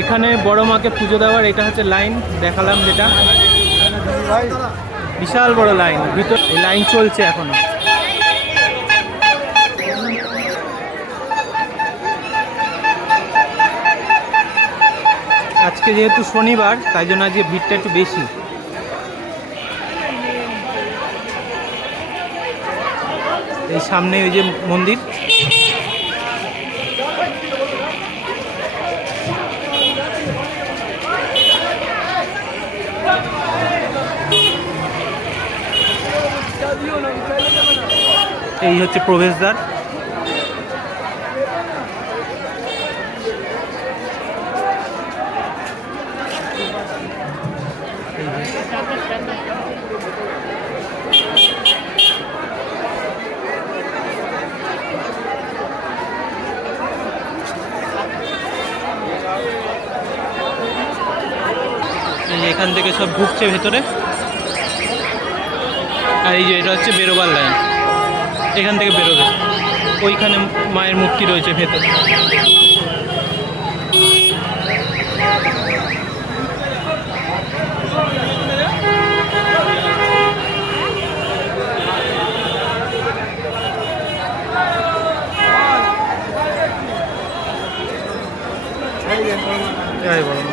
এখানে বড় মাকে পুজো দেওয়ার এটা হচ্ছে লাইন দেখালাম, যেটা বিশাল বড় লাইন, ভিতর এই লাইন চলছে এখনো। আজকে যেহেতু শনিবার তাই জন্য আজকে ভিড়টা একটু বেশি। এই সামনে ওই যে মন্দির, এই হচ্ছে প্রবেশদ্বার। এখান থেকে সব ঢুকছে ভেতরে, আর এই যে এটা হচ্ছে বেরোবার লাইন, এখান থেকে বেরোবে। ওইখানে মায়ের মূর্তি রয়েছে ভেতরে। জয় বলো।